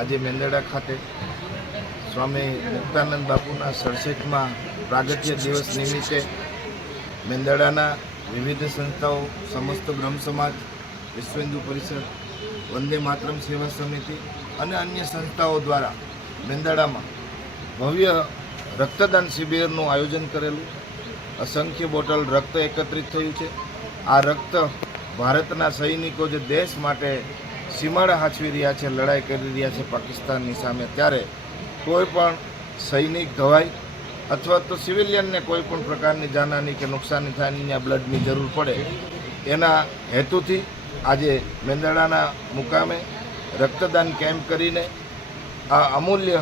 આજે મેંદરડા ખાતે સ્વામી મુક્તાનંદ બાપુના સડસઠમાં પ્રાગટ્ય દિવસ નિમિત્તે મેંદરડાના વિવિધ સંસ્થાઓ, સમસ્ત બ્રહ્મ સમાજ, વિશ્વ હિન્દુ પરિષદ, વંદે માતરમ સેવા સમિતિ અને અન્ય સંસ્થાઓ દ્વારા મેંદરડામાં ભવ્ય રક્તદાન શિબિરનું આયોજન કરેલું. અસંખ્ય બોટલ રક્ત એકત્રિત થયું છે. આ રક્ત ભારતના સૈનિકો જે દેશ માટે સીમાડા હાચવી રહ્યા છે, લડાઈ કરી રહ્યા છે પાકિસ્તાનની સામે. ત્યારે કોઈ પણ સૈનિક ઘવાય અથવા તો સિવિલિયનને કોઈ પણ પ્રકારની જાનહાની કે નુકસાની થાય બ્લડની જરૂર પડે, એના હેતુથી આજે મેંદરડાના મુકામે રક્તદાન કેમ્પ કરીને આ અમૂલ્ય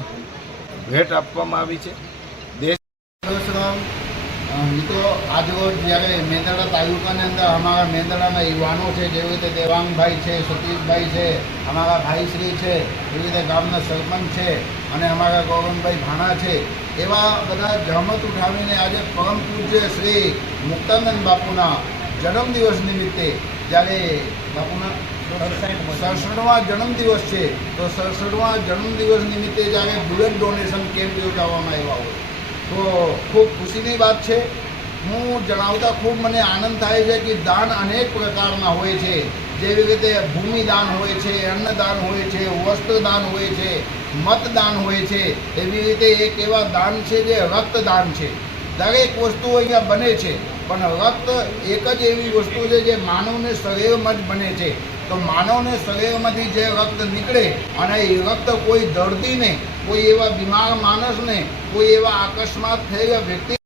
ભેટ આપવામાં આવી છે. દેશ સર્વશ્રમ મિત્રો આજરોજ જ્યારે મેંદરડા તાલુકાની અંદર અમારા મેંદરડાના યુવાનો છે, જેવી રીતે દેવાંગભાઈ છે, સતીશભાઈ છે, અમારા ભાઈશ્રી છે, એવી રીતે ગામના સરપંચ છે અને અમારા ગૌરવભાઈ ભાણા છે, એવા બધા જહમત ઉઠાવીને આજે પરમ પૂજ્ય શ્રી મુક્તાનંદ બાપુના જન્મદિવસ નિમિત્તે જ્યારે બાપુના સડસઠવા જન્મદિવસ છે, તો સડસઠવા જન્મદિવસ નિમિત્તે જ્યારે બુલેટ ડોનેશન કેમ્પ યોજાવામાં આવ્યા હોય. તો ખૂબ ખુશીની વાત છે. હું જણાવતા ખૂબ મને આનંદ થાય છે કે દાન અનેક પ્રકારના હોય છે. જેવી રીતે ભૂમિદાન હોય છે, અન્નદાન હોય છે, વસ્ત્રદાન હોય છે, મતદાન હોય છે. એવી રીતે એક એવા દાન છે જે રક્તદાન છે. દરેક વસ્તુ અહીંયા બને છે. પણ રક્ત એક જ એવી વસ્તુ છે જે માનવને શરીરમાં જ બને છે. તો માનવને શરીરમાંથી જે રક્ત નીકળે અને એ રક્ત કોઈ દર્દીને, કોઈ એવા બીમાર માણસને, કોઈ એવા અકસ્માત થયેલા વ્યક્તિ